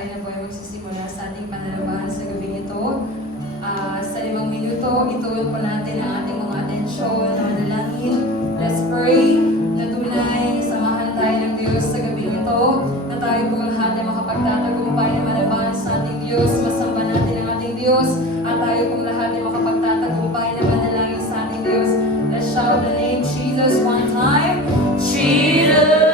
tayo na po ay magsisimula sa ating pananabahan sa gabing ito. Sa 5 minuto, ituon po natin ang ating mga atensyon na manalangin. Let's pray na tunay samahan tayo ng Diyos sa gabing ito, na tayo po lahat ay makapagtatagumpay na manabahan sa ating Diyos. Masamba natin ang ating Diyos at tayo pong lahat ay makapagtatagumpay na manalangin sa ating Diyos. Let's shout the name Jesus one time. Jesus!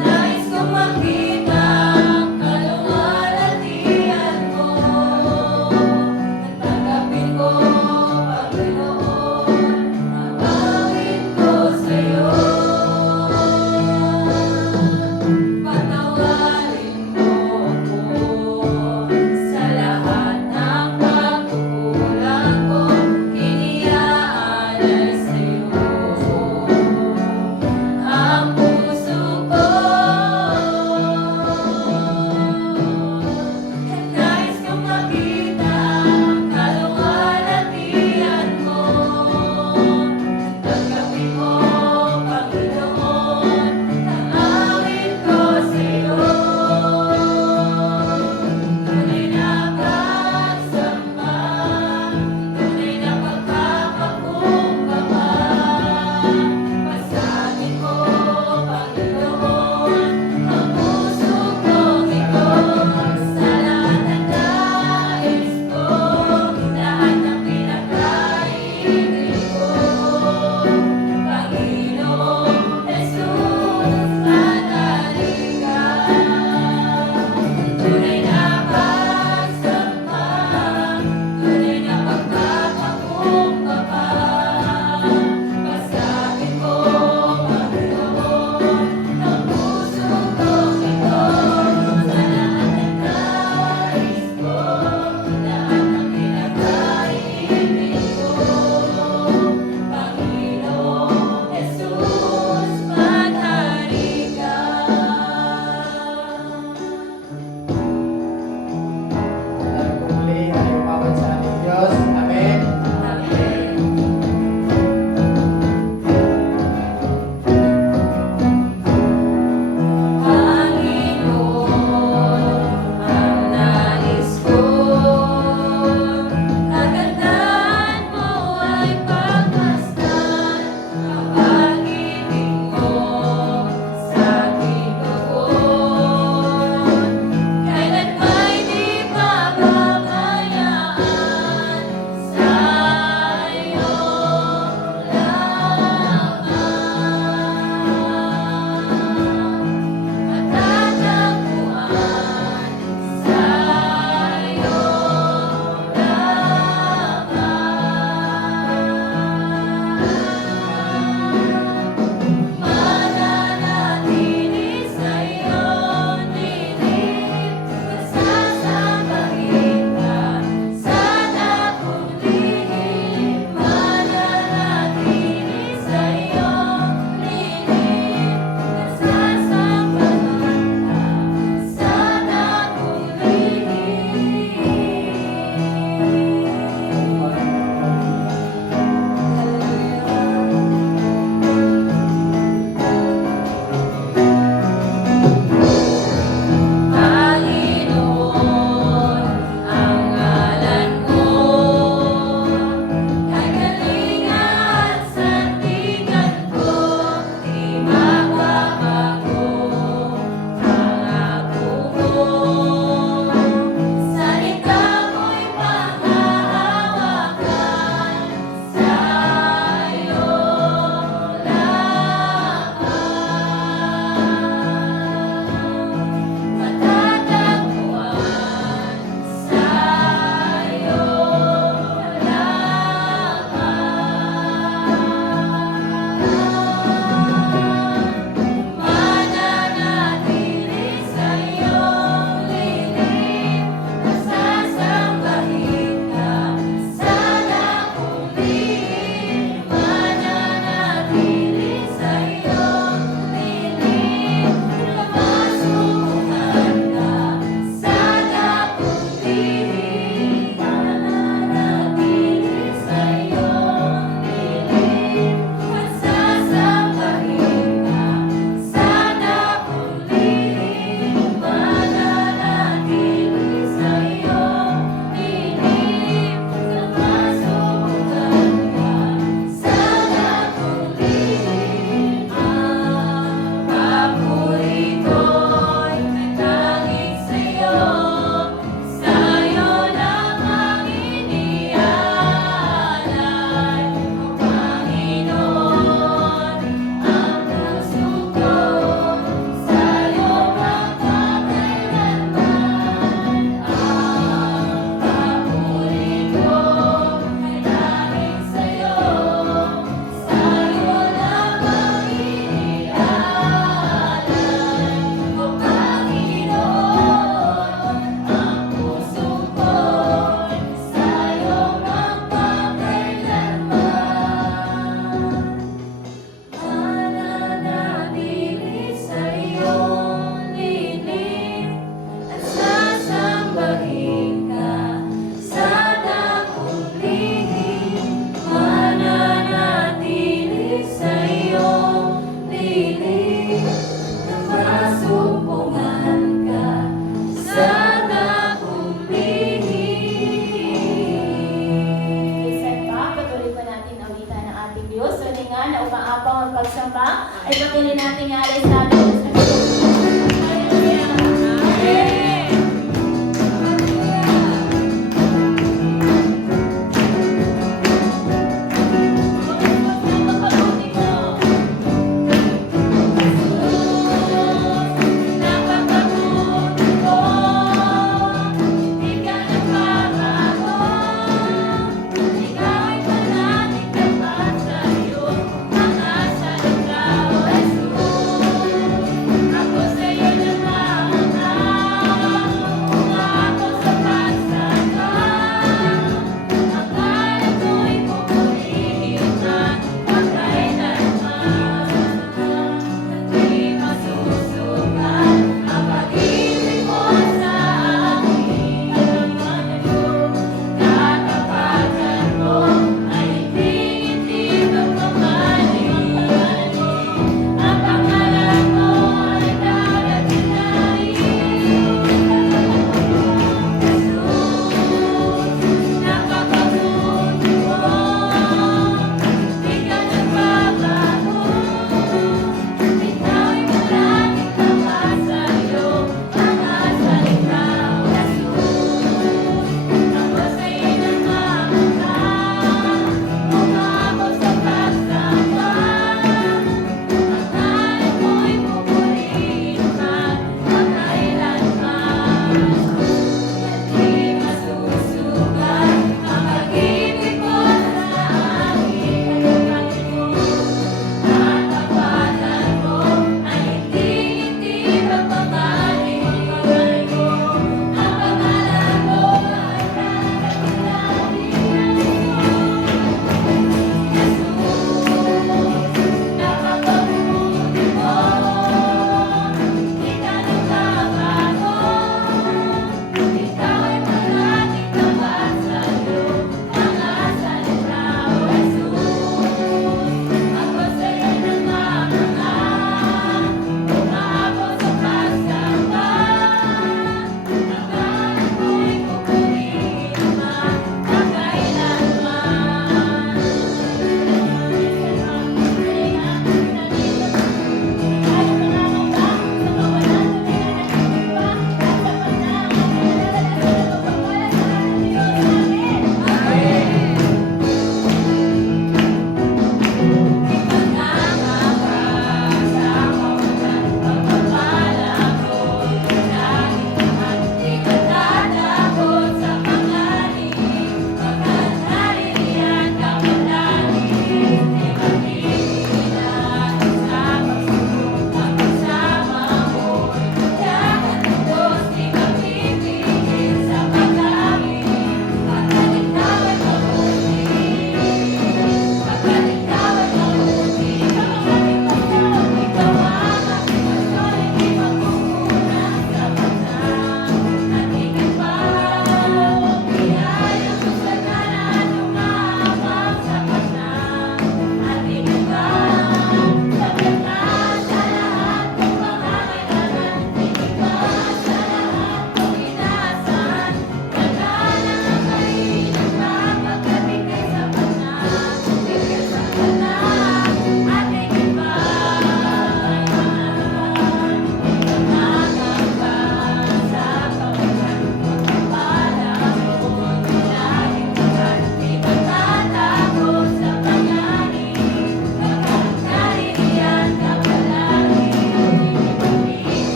Nice. makita ang kaluwalhatian mo. Tatanggapin ko, Panginoon, ang awit ko sa'yo. Patawarin mo ako sa lahat ng pagkukulang ko, iniaalay sa'yo ang puso ko.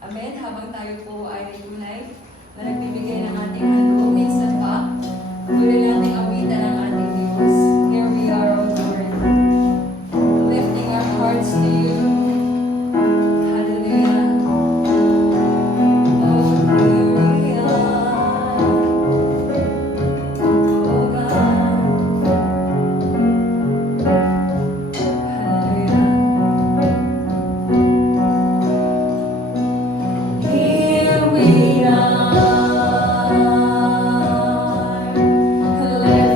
Amen. Habang tayo po ay tunay na nagbibigay ng ating handog, minsan pa, pwede nating awitan ang ating Diyos. Here we are, O Lord, lifting our hearts to you. Hallelujah. Oh, here we are. Oh, God. Hallelujah. Here we are. Let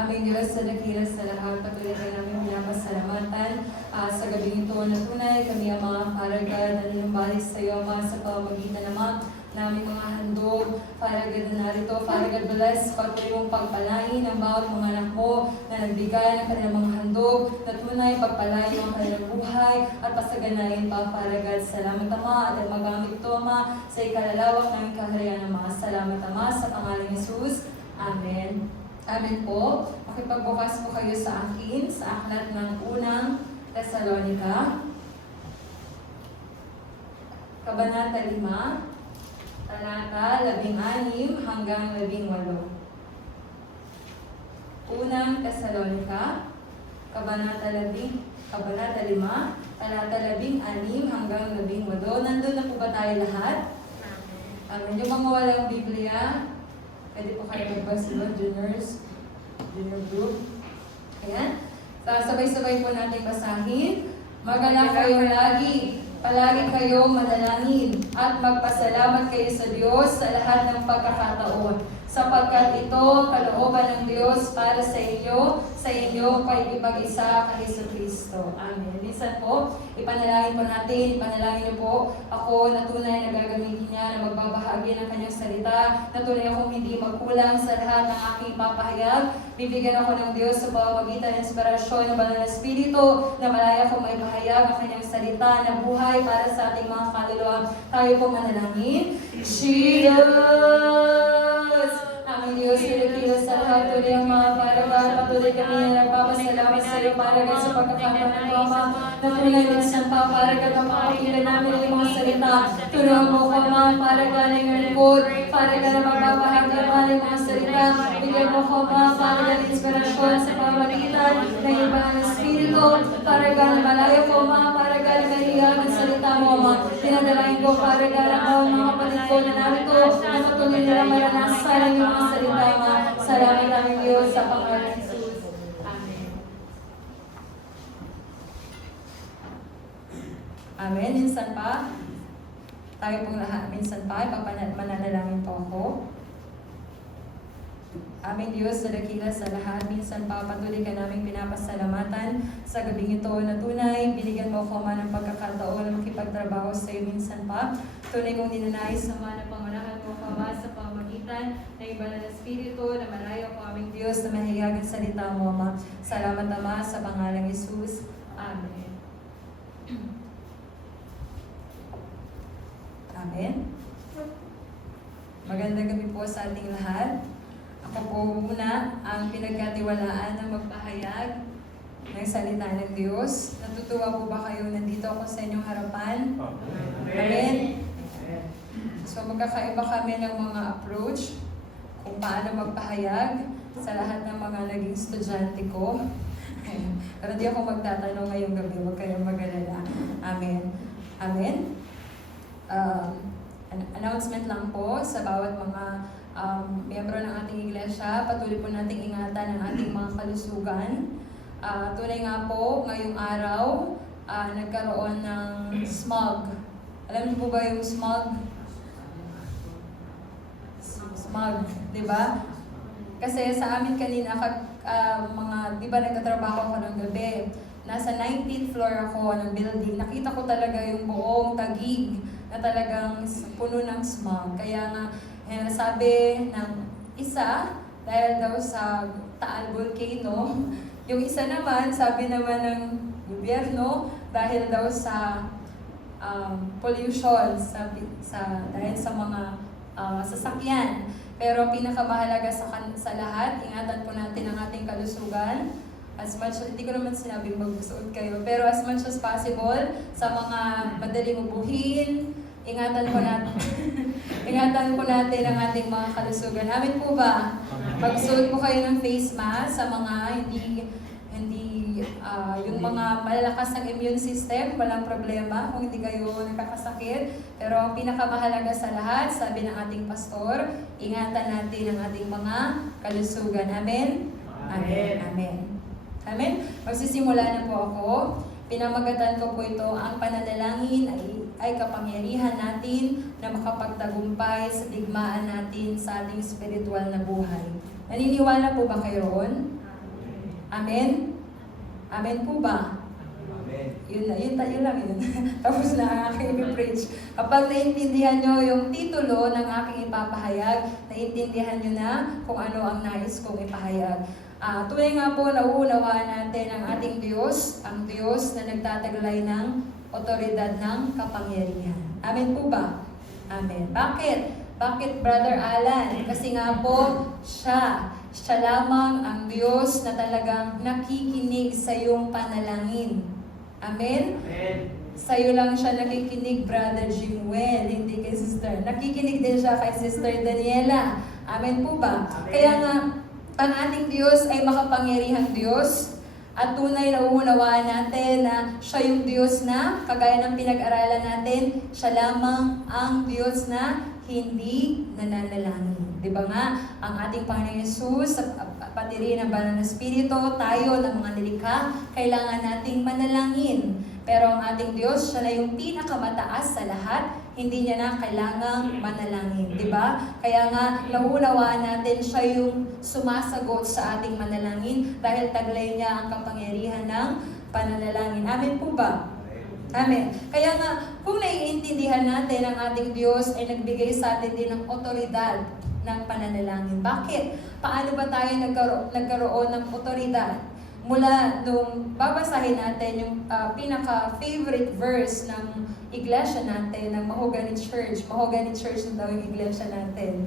Aming Diyos sa dakila sa lahat, patuloy kayo namin pinapasalamatan sa gabing ito na tunay kami ang mga karagad na ninumbalik sa iyo, Ama, sa pamamagitan naman namin mga handog, faragad na narito, faragad bless, patuloy mong pagpalain ang bawat mga anak mo na nagbigay ng kanilang mga handog, na tunay pagpalain ang kanilang buhay at pasaganayin pa, faragad. Salamat, Ama, at magamit ito, Ama, sa ikalalawak ng kaharian ng mga salamat, Ama, sa pangalan ni Jesus. Amen. Amen po. Makipagbukas po kayo sa akin, sa aklat ng unang Thessalonica, Kabanata 5, Talata 16 hanggang 18. Unang Thessalonica, Kabanata 5, Talata 16 hanggang 18. Nandun na po ba tayo lahat? Amen. Yung mga walang Biblia, pwede po kayo magbasa doon, junior group. Ayan. Sabay-sabay po natin basahin. Magalak kayo lagi. Palagi kayong manalangin at magpasalamat kayo sa Diyos sa lahat ng pagkakataon, sapagkat ito ang kalooban ng Diyos para sa inyong pag-ibag-isa kay Jesucristo. Amen. Minsan po, ipanalangin niyo po ako na tunay na gagamitin niya na magbabahagi ng kanyang salita, na tunay akong hindi magkulang sa lahat ng aking papahayag. Bibigyan ako ng Diyos sa pamamagitan ng inspirasyon ng Banal na Espiritu na malaya akong may pahayag ang kanyang salita na buhay para sa ating mga kaluluwa. Tayo po manalangin. Jesus! Aming Diyos, pinikilos sa lahat, tuloy ang mga paragal, patuloy kami na nagpapasalamat sa iyo paragal sa pagkakataon ng Ama, na tunay minsan pa paragal ang pakakita namin ng mga salita. Tulungan mo ko, Ama, paragal ng iyong lingkod, paragal na magbabahagi ng mga salita. Bigyan mo ko, Ama, paragal ng inspirasyon sa pamamagitan ng iyong Banal na Espiritu, paragal na malayo ko, Ama, paragal na mahihiyag ang salita mo, Ama. Pinadalain ko, paragal ang mga kapatid ko na narito, na patuloy nila maranasan ang iyong mga salita, Ama. Salamat namin Diyos sa pangalan ni Jesus. Amen. Amen. Minsan pa, tayo pong lahat, minsan pa, mananalangin po ako. Aming Diyos sa dakila sa lahat, minsan pa patuloy ka namin pinapasalamatan sa gabing ito na tunay. Binigyan mo ko man ng pagkakataon na makipagtrabaho sa iyo minsan pa. Tunay kong ninanais naman na pangalahan mo Ama sa pamamagitan ng Banal na Espiritu na malayo ko aming Diyos na mahiyag ang salita mo, Ama. Salamat, Ama, sa pangalang Jesus. Amen. Amen. Magandang gabi po sa ating lahat. Ako po muna ang pinagkatiwalaan ng magpahayag ng salita ng Diyos. Natutuwa po ba kayo nandito ako sa inyong harapan? Amen. So magkakaiba kami ng mga approach kung paano magpahayag sa lahat ng mga naging estudyante ko. Pero di ako magtatanong ngayong gabi, huwag kayong mag-alala. Amen. Amen. Announcement lang po sa bawat mga miyembro ng ating iglesia. Patuloy po nating ingatan ang ating mga kalusugan. Tunay nga po, ngayong araw, nagkaroon ng smog. Alam niyo po ba yung smog? Smog, di ba? Kasi sa amin kanina, di ba nagtatrabaho ako ng gabi, nasa 19th floor ako ng building. Nakita ko talaga yung buong Taguig na talagang puno ng smog. Kaya nga, sabi ng isa, dahil daw sa Taal Volcano, yung isa naman, sabi naman ng gobyerno, dahil daw sa pollution, dahil sa mga sasakyan. Pero pinakamahalaga sa lahat, ingatan po natin ang ating kalusugan. As much, hindi ko naman sinabing magsuot kayo, pero as much as possible, sa mga madaling ubuhin, ingatan po natin. Ingatan po natin ang ating mga kalusugan. Amin po ba? Magsuot po kayo ng face mask sa mga hindi yung mga malalakas ng immune system, walang problema kung hindi kayo nakakasakit. Pero ang pinakamahalaga sa lahat, sabi ng ating pastor, ingatan natin ang ating mga kalusugan. Amen? Amen. Amen. Amen. Magsisimula na po ako. Pinamagatan ko po ito, ang pananalangin ay kapangyarihan natin na makapagtagumpay sa digmaan natin sa ating spiritual na buhay. Naniniwala po ba kayo roon? Amen? Amen po ba? Amen. Yun lang yun. Tapos na ang aking i-preach. Kapag naintindihan nyo yung titulo ng aking ipapahayag, naintindihan nyo na kung ano ang nais kong ipahayag. Tunay nga po nauunawaan natin ang ating Diyos, ang Diyos na nagtataglay ng otoridad ng kapangyarihan. Amen po ba? Amen. Bakit? Bakit, Brother Alan? Kasi nga po, siya lamang ang Diyos na talagang nakikinig sa iyong panalangin. Amen? Amen. Sa'yo lang siya nakikinig, Brother Jimuel, hindi kay Sister. Nakikinig din siya kay Sister Daniela. Amen po ba? Amen. Kaya nga, ang ating Diyos ay makapangyarihang Diyos at tunay na uunawaan natin na siya yung Diyos na, kagaya ng pinag-aralan natin, siya lamang ang Diyos na hindi nananalangin. Di ba nga, ang ating Panginoon Yesus, pati rin ang Banal na Espiritu, tayo ng mga nilikha, kailangan nating manalangin. Pero ang ating Diyos, siya na yung pinakamataas sa lahat, hindi niya na kailangang manalangin. Di ba? Kaya nga, nauunawaan natin siya yung sumasagot sa ating manalangin dahil taglay niya ang kapangyarihan ng pananalangin. Amen po ba? Amen. Kaya nga, kung naiintindihan natin ang ating Diyos ay nagbigay sa atin din ng otoridad ng pananalangin. Bakit? Paano ba tayo nagkaroon ng otoridad? Mula nung babasahin natin yung pinaka-favorite verse ng iglesia natin, ng Mahogany Church. Mahogany Church na daw yung iglesia natin.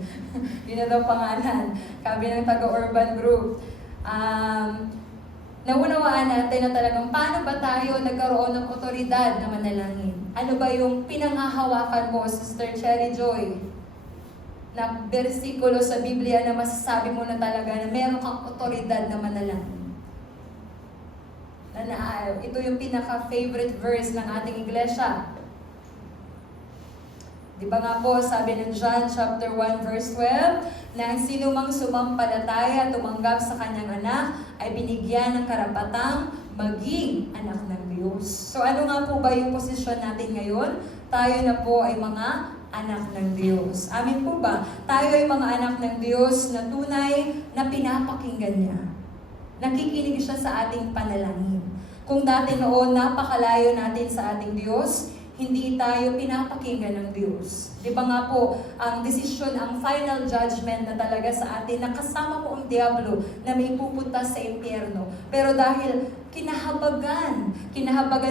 Yun na daw pangalan. Kabi ng taga-urban group. Naunawaan natin na talagang paano ba tayo nagkaroon ng otoridad na manalangin? Ano ba yung pinanghahawakan mo, Sister Cherry Joy? Na bersikulo sa Biblia na masasabi mo na talaga na meron kang otoridad na manalangin. Ito yung pinaka-favorite verse ng ating iglesia. Di ba nga po, sabi ng John chapter 1 verse 12, na ang sinumang sumampalataya at tumanggap sa kanyang anak ay binigyan ng karapatang maging anak ng Diyos. So ano nga po ba yung posisyon natin ngayon? Tayo na po ay mga anak ng Diyos. Amin po ba? Tayo ay mga anak ng Diyos na tunay na pinapakinggan niya. Nakikinig siya sa ating panalangin. Kung dati noon napakalayo natin sa ating Diyos, hindi tayo pinapakinggan ng Diyos. Di ba nga po, ang desisyon, ang final judgment na talaga sa atin, na kasama mo ang Diablo na may pupunta sa impyerno. Pero dahil kinahabagan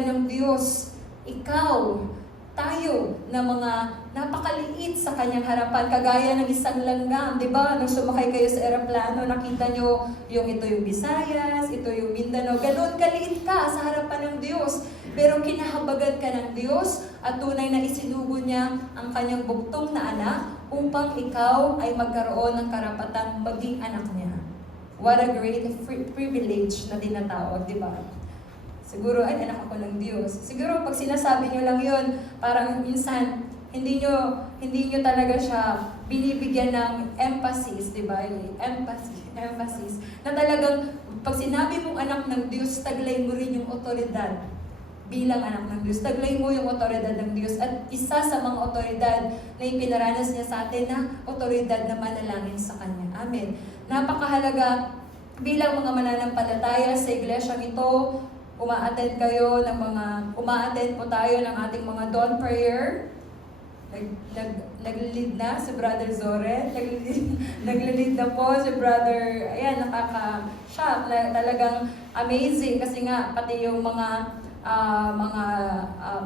ng Diyos, ikaw, tayo na mga napakaliit sa kanyang harapan, kagaya ng isang langgam, di ba? Nung sumakay kayo sa eroplano, nakita nyo ito yung Visayas, ito yung Mindanao, ganoon kaliit ka sa harapan ng Diyos. Pero kinahabagan ka ng Diyos at tunay na isinugo niya ang kanyang bugtong na anak upang ikaw ay magkaroon ng karapatang maging anak niya. What a great privilege na tinatawag, di ba? Siguro, ay, anak ako ng Diyos. Siguro, pag sinasabi nyo lang yun, parang minsan, hindi nyo talaga siya binibigyan ng emphasis, di ba? Emphasis. Na talagang, pag sinabi mong anak ng Diyos, taglay mo rin yung otoridad bilang anak ng Diyos. Taglay mo yung otoridad ng Diyos. At isa sa mga otoridad na ipinaranas niya sa atin na otoridad na manalangin sa Kanya. Amen. Napakahalaga bilang mga mananampalataya sa iglesyang ito, umaattend po tayo ng ating mga dawn prayer. Nag-lead na si Brother Zoren. Nag-lead na po si Brother, ayan, nakaka-shock. Talagang amazing kasi nga, pati yung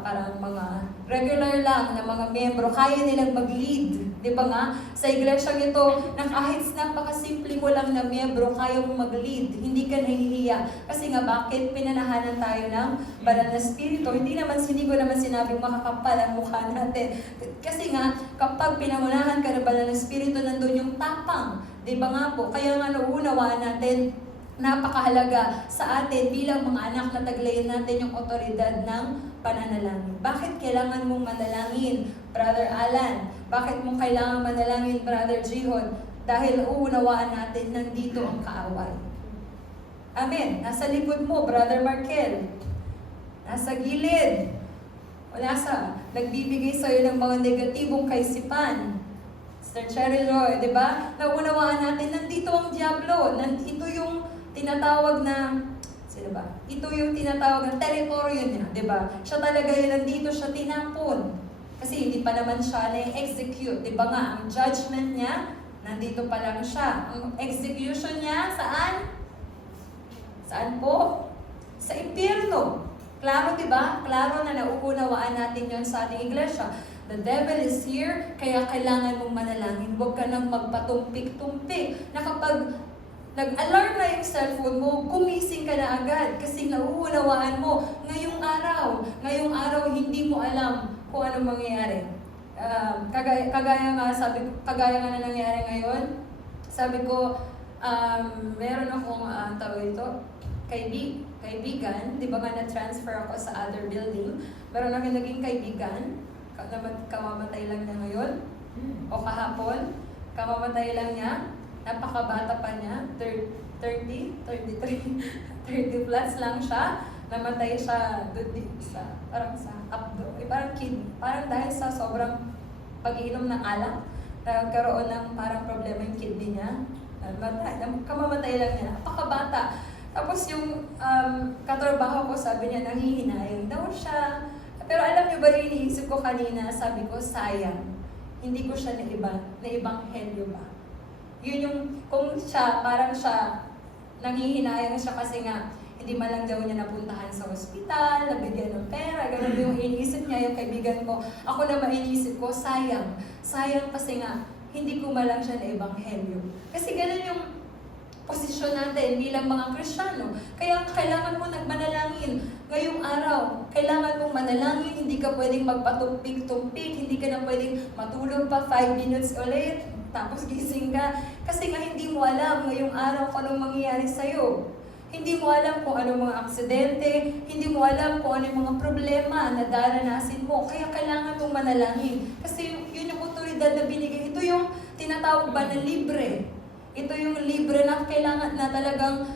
parang mga regular lang na mga miyembro, kaya nilang mag-lead. Di ba nga? Sa iglesyang ito, na kahit napakasimple mo lang na miyembro, kaya mong mag-lead. Hindi ka nahihiya. Kasi nga, bakit pinanahanan tayo ng Banal na Espiritu? Hindi ko naman sinabing makakapal ang mukha natin. Kasi nga, kapag pinamunahan ka ng Banal na Espiritu, nandun yung tapang. Di ba nga po? Kaya nga, nauunawaan natin, napakahalaga sa atin bilang mga anak na taglayin natin yung otoridad ng pananalangin. Bakit kailangan mong manalangin, Brother Alan? Bakit mong kailangan manalangin, Brother Jihon? Dahil uunawaan natin nandito ang kaaway. Amen. Nasa likod mo, Brother Markel. Nasa gilid. O nagbibigay sa'yo ng mga negatibong kaisipan. Sister Cherry Joy, di ba? Naunawaan natin, nandito ang Diablo. Nandito yung tinatawag na, sino ba? Ito yung tinatawag na teritoryo niya, di ba? Siya talaga yun, nandito siya tinapon. Kasi hindi pa naman siya na-execute. Di ba nga, ang judgment niya, nandito pa lang siya. Ang execution niya, saan? Saan po? Sa impyerno. Klaro, di ba? Klaro na nauunawaan natin yon sa ating iglesia. The devil is here, kaya kailangan mong manalangin. Huwag ka nang magpatumpik-tumpik. Na kapag nag-alarm na yung cellphone mo, gumising ka na agad. Kasi nauunawaan mo, ngayong araw, hindi mo alam kung ano mangyayari. Kagaya nga na nangyari ngayon, sabi ko, meron akong tawag ito, kaibigan, di ba nga na-transfer ako sa other building, meron akong naging kaibigan, kamamatay lang niya ngayon, o kahapon, kamamatay lang niya, napakabata pa niya, 30 plus lang siya, namatay siya parang sa abdo, parang kidney, parang dahil sa sobrang pag-iinom ng alak, nagkaroon ng parang problema yung kidney niya, kamamatay lang niya, napakabata. Tapos yung katrabaho ko, sabi niya, nanghihinayang daw siya. Pero alam niyo ba, iniisip ko kanina, sabi ko, sayang, hindi ko siya naibanghelyo ba? Yun yung, kung siya, parang siya, nanghihinayang siya kasi nga, hindi man lang daw niya napuntahan sa ospital, nabigyan ng pera, ganun yung iniisip niya, yung kaibigan ko. Ako naman iniisip ko, sayang. Sayang kasi nga, hindi ko man lang siya naibanghelyo. Kasi ganun yung posisyon natin bilang mga Kristiyano. Kaya kailangan mo nagmanalangin ngayong araw. Kailangan mong manalangin, hindi ka pwedeng magpatumpik-tumpik, hindi ka na pwedeng matulog pa 5 minutes ulit, tapos gising ka. Kasi nga hindi mo alam ngayong araw kung anong mangyayari sa'yo. Hindi mo alam kung anong mga aksidente, hindi mo alam kung anong mga problema na daranasin mo. Kaya kailangan mong manalangin. Kasi yun yung otoridad na binigay. Ito yung tinatawag ba na libre. Ito yung libre na kailangan na talagang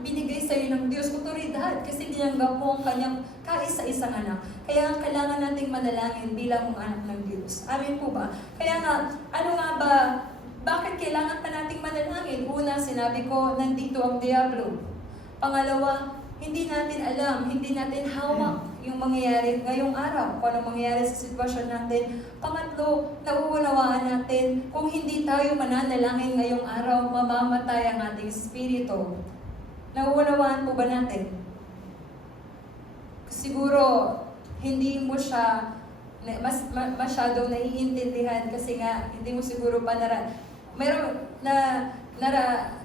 binigay sa iyo ng Diyos, otoridad, kasi tinanggap mo ang kanyang kaisa-isang anak. Kaya kailangan nating manalangin bilang mga anak ng Diyos. Amin po ba? Kaya nga, ano nga ba, bakit kailangan pa nating manalangin? Una, sinabi ko, nandito ang Diablo. Pangalawa, hindi natin alam, hindi natin hawak yung mangyayari ngayong araw, kung anong mangyayari sa sitwasyon natin. Pangatlo, nauunawaan natin, kung hindi tayo mananalangin ngayong araw, mamamatay ang ating espiritu. Nauunawaan po ba natin? Siguro, hindi mo siya masyadong naiintindihan kasi nga, hindi mo siguro pa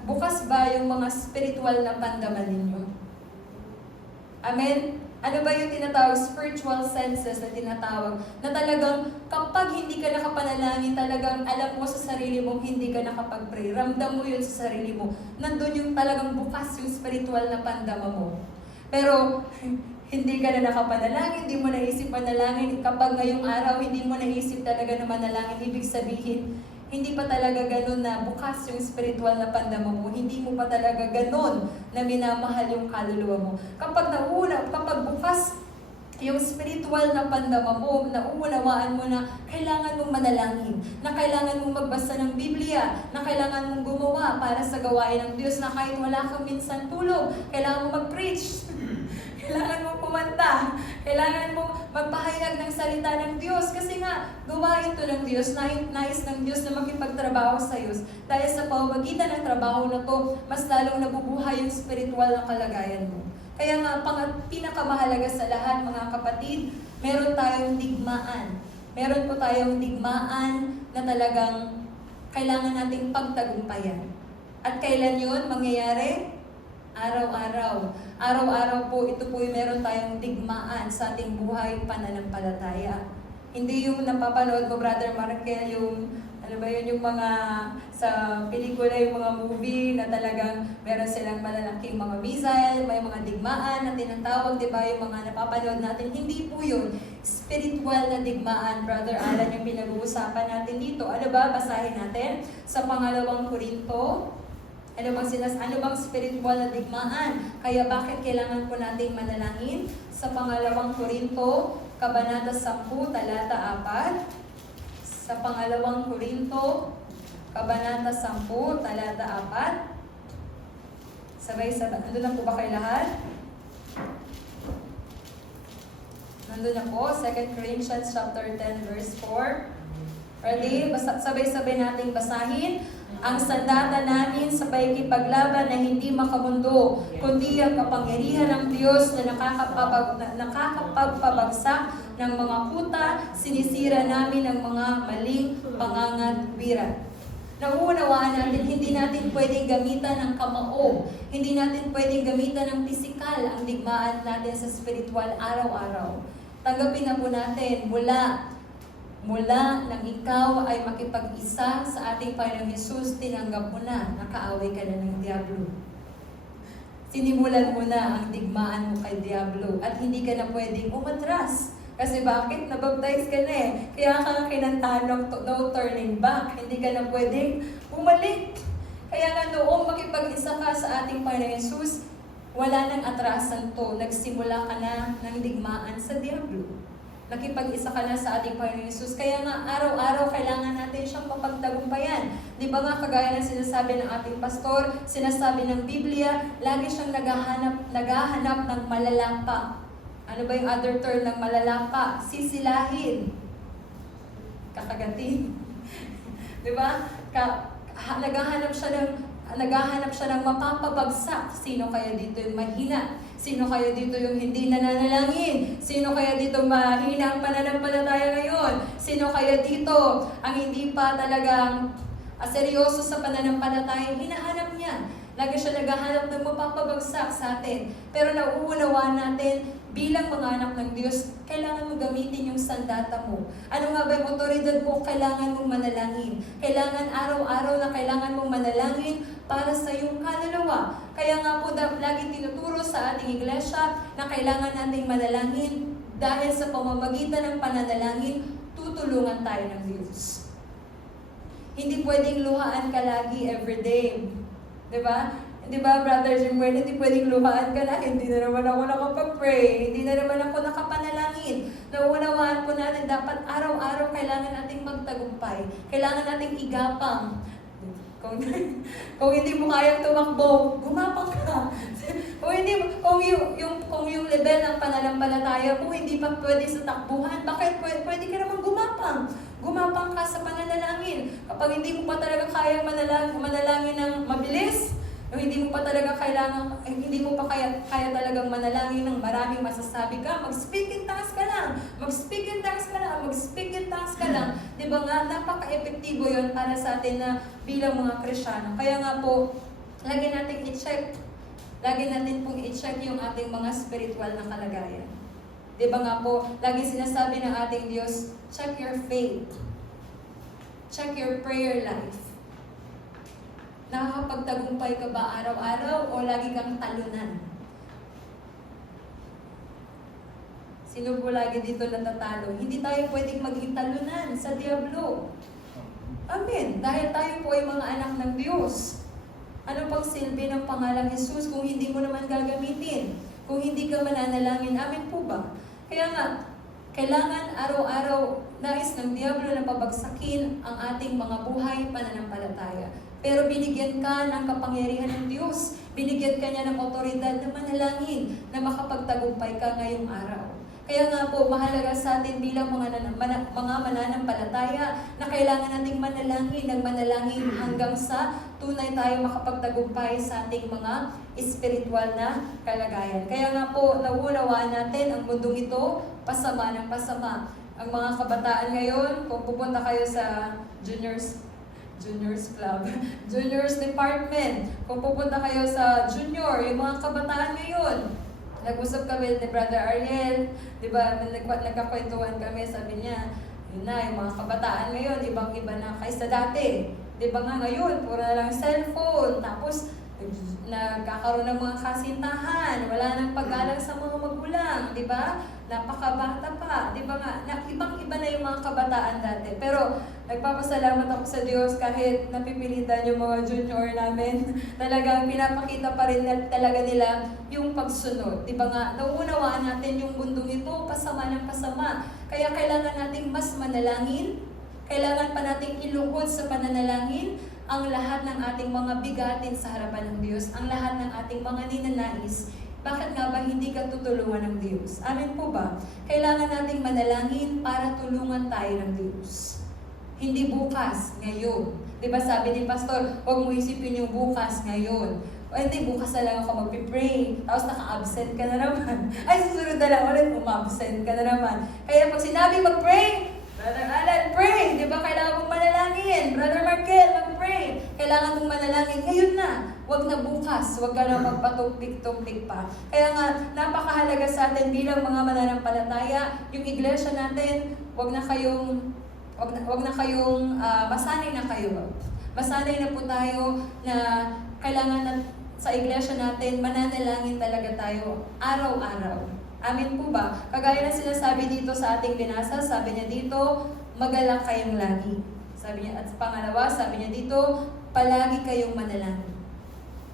bukas ba yung mga spiritual na pandaman ninyo? Amen? Ano ba yung tinatawag? Spiritual senses na tinatawag. Na talagang kapag hindi ka nakapanalangin, talagang alam mo sa sarili mong hindi ka nakapag-pray. Ramdam mo yun sa sarili mo. Nandun yung talagang bukas yung spiritual na pandama mo. Pero hindi ka na nakapanalangin, hindi mo naisip manalangin. Kapag ngayong araw, hindi mo naisip talaga na manalangin, ibig sabihin, hindi pa talaga ganun na bukas yung spiritual na pandama mo. Hindi mo pa talaga ganun na minamahal yung kaluluwa mo. Kapag bukas yung spiritual na pandama mo, nauunawaan mo na kailangan mong manalangin, na kailangan mong magbasa ng Biblia, na kailangan mong gumawa para sa gawain ng Diyos, na kahit wala kang minsan tulog, kailangan mong mag-preach. Kailangan mong kumanta. Kailangan mong magpahayag ng salita ng Diyos. Kasi nga, gawain ito ng Diyos. Nais ng Diyos na makipagtrabaho sa iyo. Dahil sa pamamagitan ng trabaho na to, mas lalong nabubuhay yung spiritual na kalagayan mo. Kaya nga, pinakamahalaga sa lahat, mga kapatid, meron tayong digmaan. Meron po tayong digmaan na talagang kailangan nating pagtagumpayan. At kailan yun mangyayari? Araw-araw. Araw-araw po, ito po yung meron tayong digmaan sa ating buhay pananampalataya. Hindi yung napapanood mo, Brother Markel, yung, ano ba yun, yung mga, sa pelikula, yung mga movie na talagang meron silang malalaking mga missile, may mga digmaan na tinatawag, di ba, yung mga napapanood natin. Hindi po yun. Spiritual na digmaan, Brother Alan, yung pinag-uusapan natin dito. Ano ba? Basahin natin sa 2 Korinto. Ano bang spiritual na digmaan? Kaya bakit kailangan po nating manalangin? Sa 2 Korinto, Kabanata 10, talata 4. Sa 2 Korinto, Kabanata 10, talata 4. Sabay-sabay. Nandun na po ba kayo lahat? Nandun na po, 2 Corinthians chapter 10, verse 4. Ready? Sabay-sabay nating basahin. Ang sandata namin sa pakikipaglaban na hindi makamundo, kundi ang kapangyarihan ng Diyos na nakakapagpabagsak ng mga kuta, sinisira namin ang mga maling pangangatwiran. Nauunawaan natin, hindi natin pwedeng gamitan ng kamao, hindi natin pwedeng gamitan ng pisikal ang digmaan natin sa spiritual araw-araw. Tanggapin na po natin, mula nang ikaw ay makipag-isa sa ating Panginoong Hesus, tinanggap mo na, nakaaway ka na ng Diablo. Sinimulan mo na ang digmaan mo kay Diablo at hindi ka na pwedeng umatras. Kasi bakit? Nabaptize ka na eh. Kaya ka kinantahan ng no turning back. Hindi ka na pwedeng bumalik. Kaya nga noong makipag-isa ka sa ating Panginoong Hesus, wala nang atrasan to. Nagsimula ka na ng digmaan sa Diablo. Nakipag-isa ka na sa ating Panginoong Hesus. Kaya nga, araw-araw kailangan natin siyang mapagtagumpayan. Di ba nga, kagaya ng sinasabi ng ating pastor, sinasabi ng Biblia, lagi siyang naghahanap ng malalapa. Ano ba yung other term ng malalapa? Sisilahin. Kakagatin. Di ba? Naghahanap siya ng mapapabagsak. Sino kaya dito yung mahina? Sino kaya dito yung hindi nananalangin? Sino kaya dito mahina ang pananampalataya ngayon? Sino kaya dito ang hindi pa talagang seryoso sa pananampalataya? Hinahanap niya. Lagi siya naghahanap ng mapapabagsak sa atin. Pero nauunawaan natin, bilang mga anak ng Diyos, kailangan mo gamitin yung sandata mo. Ano nga ba yung otoridad mo? Kailangan mong manalangin. Kailangan araw-araw na kailangan mong manalangin para sa iyong kaluluwa. Kaya nga po lagi tinuturo sa ating iglesia na kailangan nating manalangin dahil sa pamamagitan ng pananalangin, tutulungan tayo ng Diyos. Hindi pwedeng luhaan ka lagi everyday. Diba? Diba, Brother Jimwell, hindi pwedeng luhaan ka na, hindi na naman ako nakapag-pray, hindi na naman ako nakapanalangin. Nauunawaan po natin, dapat araw-araw kailangan nating magtagumpay. Kailangan nating igapang. Kung hindi mo kayang tumakbo, gumapang ka. kung yung level ng pananampalataya mo hindi pa pwede sa takbuhan, bakit pwede ka naman gumapang? Gumapang ka sa pananalangin. Kapag hindi mo pa talaga kayang manalangin ng mabilis, o hindi mo pa talaga hindi mo pa kaya talagang manalangin ng maraming masasabi ka, mag-speak in tongues ka lang. Mag-speak in tongues ka lang. Mag-speak in tongues ka lang. Di ba nga, napaka-epektibo yon para sa atin na bilang mga Kristyano. Kaya nga po, lagi natin i-check. Lagi natin pong i-check yung ating mga spiritual na kalagayan. Di ba nga po, lagi sinasabi ng ating Diyos, check your faith. Check your prayer life. Nakakapagtagumpay ka ba araw-araw o lagi kang talunan? Sino po lagi dito natatalo? Hindi tayo pwedeng maging talunan sa Diablo. Amen. Dahil tayo po ay mga anak ng Diyos. Ano pang silbi ng pangalang Jesus kung hindi mo naman gagamitin? Kung hindi ka mananalangin, amen po ba? Kaya nga, kailangan araw-araw nais ng Diablo na pabagsakin ang ating mga buhay pananampalataya. Pero binigyan ka ng kapangyarihan ng Diyos. Binigyan ka niya ng otoridad na manalangin na makapagtagumpay ka ngayong araw. Kaya nga po, mahalaga sa atin bilang mga mananampalataya na kailangan nating manalangin hanggang sa tunay tayo makapagtagumpay sa ating mga espiritual na kalagayan. Kaya nga po, nauunawaan natin ang mundong ito, pasama ng pasama. Ang mga kabataan ngayon, kung pupunta kayo sa Juniors Club, Juniors Department, kung pupunta kayo sa Junior, yung mga kabataan ngayon, nag-usap kami ni Brother Ariel, di ba, nagkakwentuhan kami, sabi niya, yun na, yung mga kabataan ngayon, ibang-iba na kaysa dati. Di ba nga ngayon, puro na lang cellphone, tapos nagkakaroon ng mga kasintahan, wala nang pag-alang sa mga magulang, di ba? Napakabata pa, di ba nga? Ibang-iba na yung mga kabataan dati. Pero nagpapasalamat ako sa Diyos kahit napipilitan yung mga junior namin. Talagang pinapakita pa rin talaga nila yung pagsunod. Di ba nga? Nauunawaan natin yung mundong ito, pasama ng pasama. Kaya kailangan nating mas manalangin, Kailangan pa nating iluhod sa pananalangin ang lahat ng ating mga bigatin sa harapan ng Diyos, ang lahat ng ating mga ninanais. Bakit nga ba hindi ka tutulungan ng Diyos? Amen po ba? Kailangan nating manalangin para tulungan tayo ng Diyos. Hindi bukas, ngayon. Diba sabi ni Pastor, huwag mo isipin yung bukas, ngayon. O hindi, bukas na lang ako magpipray. Tapos naka-absent ka na naman. Ay, susunod na lang ulit, umabsent ka na naman. Kaya pag sinabi mag-pray, Brother Alan, pray! Di ba kailangan mong manalangin? Brother Markel, mag-pray! Kailangan mong manalangin ngayon na. Huwag na bukas. Huwag ka na magpatumpik-tumpik pa. Kaya nga, napakahalaga sa atin bilang mga mananampalataya, yung iglesia natin, huwag na kayong masanay na kayo. Masanay na po tayo na kailangan na sa iglesia natin, mananalangin talaga tayo araw-araw. Amin po ba? Kagaya ng sinasabi dito sa ating binasa, sabi niya dito, magalak kayong lagi. Sabi niya, at pangalawa, sabi niya dito, palagi kayong manalangin.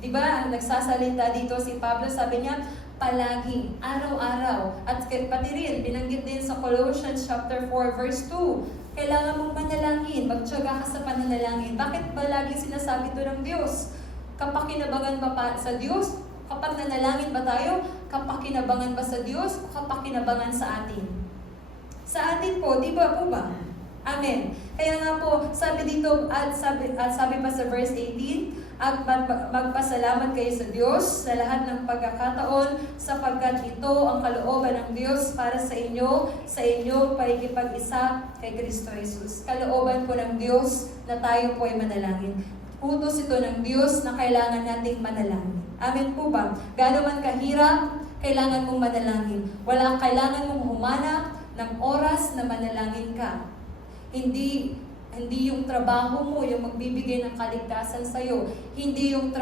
Diba? Ang nagsasalita dito si Pablo, sabi niya, palagi, araw-araw. At pati rin, binanggit din sa Colossians chapter 4, verse 2, kailangan mong manalangin, magtiyaga ka sa pananalangin. Bakit ba lagi sinasabi ito ng Diyos? Kapakinabangan ba pa sa Diyos? Kapag nanalangin ba tayo, kapakinabangan ba sa Diyos o kapakinabangan sa atin? Sa atin po, di ba po ba? Amen. Kaya nga po, sabi dito, at sabi pa sa verse 18, at magpasalamat kayo sa Diyos sa lahat ng pagkakataon sapagkat ito ang kalooban ng Diyos para sa inyo pakikipag-isa kay Kristo Jesus. Kalooban po ng Diyos na tayo po ay manalangin. Utos ito ng Diyos na kailangan nating manalangin. Amen po ba? Gaano man kahirap, kailangan mong manalangin. Kailangan mong humanap ng oras na manalangin ka. Hindi yung trabaho mo yung magbibigay ng kaligtasan sa iyo. Hindi yung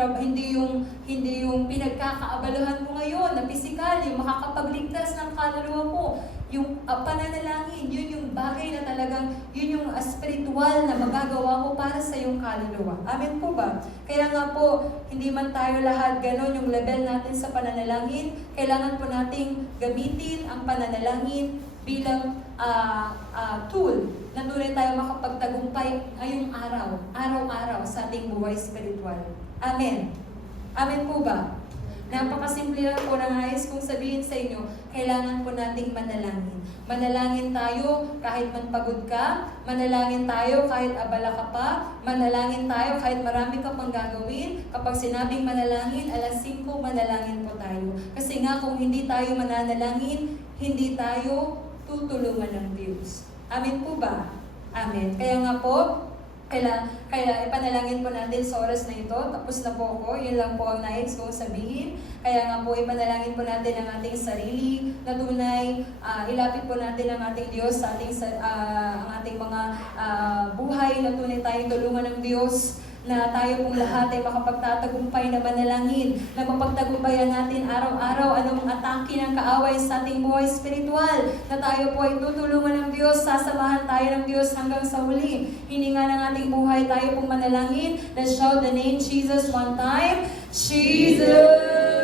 pinagkakaabaluhan mo ngayon na pisikal, yung makakapagligtas ng kaluluwa mo. Yung pananalangin, yun yung bagay na talagang, yun yung spiritual na magagawa mo para sa iyong kaluluwa. Amen po ba? Kaya nga po, hindi man tayo lahat ganon yung level natin sa pananalangin. Kailangan po nating gamitin ang pananalangin bilang tool na tunay tayo makapagtagumpay ngayong araw-araw sa ating buhay spiritual. Amen. Amen po ba? Napakasimple lang po ng nais kong sabihin sa inyo, kailangan po nating manalangin. Manalangin tayo kahit manpagod ka, manalangin tayo kahit abala ka pa, manalangin tayo kahit marami ka pang gagawin. Kapag sinabing manalangin, 5:00 manalangin po tayo. Kasi nga kung hindi tayo mananalangin, hindi tayo tutulungan ng Diyos. Amen po ba? Amen. Kaya nga po, kaya ipanalangin po natin sa oras na ito. Tapos na po ako. Yun lang po ang nais kong sabihin. Kaya nga po, ipanalangin po natin ang ating sarili na tunay. Ilapit po natin ang ating Diyos sa ang ating mga buhay na tunay tayong tulungan ng Diyos. Na tayo pong lahat ay makapagtatagumpay na manalangin, na mapagtagumpayan natin araw-araw anong atake ng kaaway sa ating buhay spiritual, na tayo po ay tutulungan ng Diyos, sasamahan tayo ng Diyos hanggang sa huli. Hininga ng ating buhay, tayo pong manalangin. Let's shout the name Jesus one time. Jesus!